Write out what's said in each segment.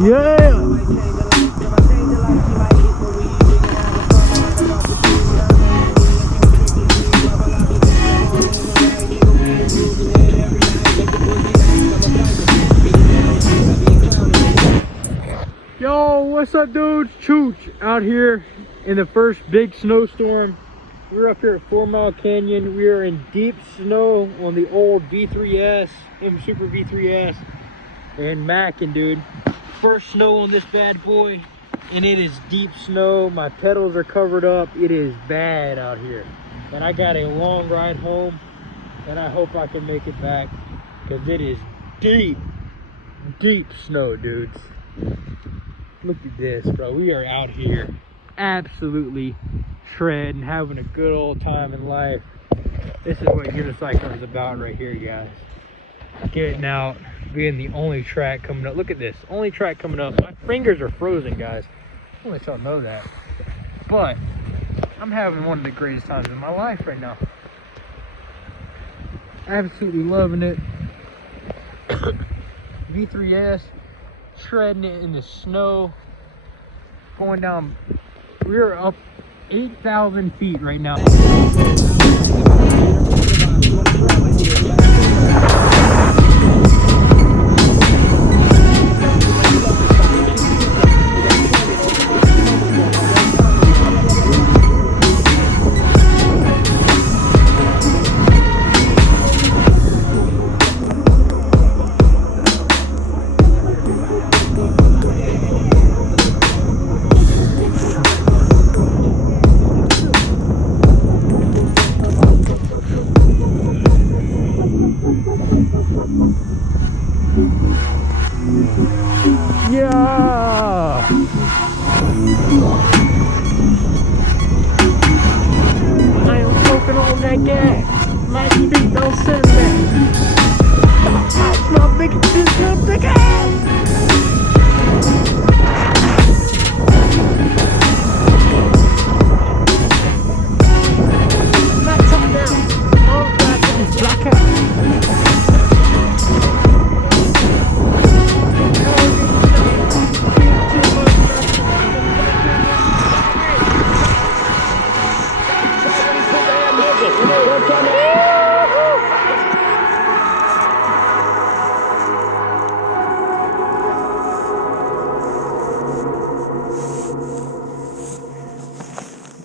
Yeah! Yo, what's up, dudes? Chooch out here in the first big snowstorm. We're up here at 4 Mile Canyon. We are in deep snow on the old V3S, Super V3S, and Mackin, dude. First snow on this bad boy, and it is deep snow. My pedals are covered up. It is bad out here, and I got a long ride home, and I hope I can make it back because it is deep snow, dudes. Look at this, bro. We are out here absolutely shredding, having a good old time in life. This is what Unicycle is about right here, guys. Getting out, being the only track coming up. Look at this, only track coming up. My fingers are frozen, guys. I don't let y'all know that, but I'm having one of the greatest times in my life right now. Absolutely loving it. V3S, shredding it in the snow, going down. We're up 8,000 feet right now. Yeah! I am smoking on that gas. My feet don't send that. I smell big as the gas. Not top down. All black and black out.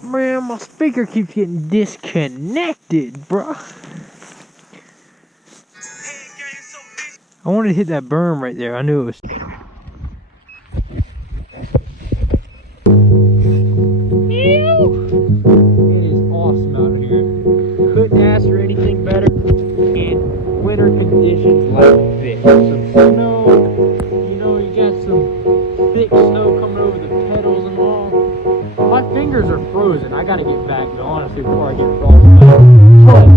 Man, my speaker keeps getting disconnected, bro. I wanted to hit that berm right there. I knew it was. It is awesome out here. Couldn't ask for anything better. And winter conditions like this. Some snow. You know, you got some thick snow coming over the pedals and all. My fingers are frozen. I gotta get back, honestly, before I get frozen. But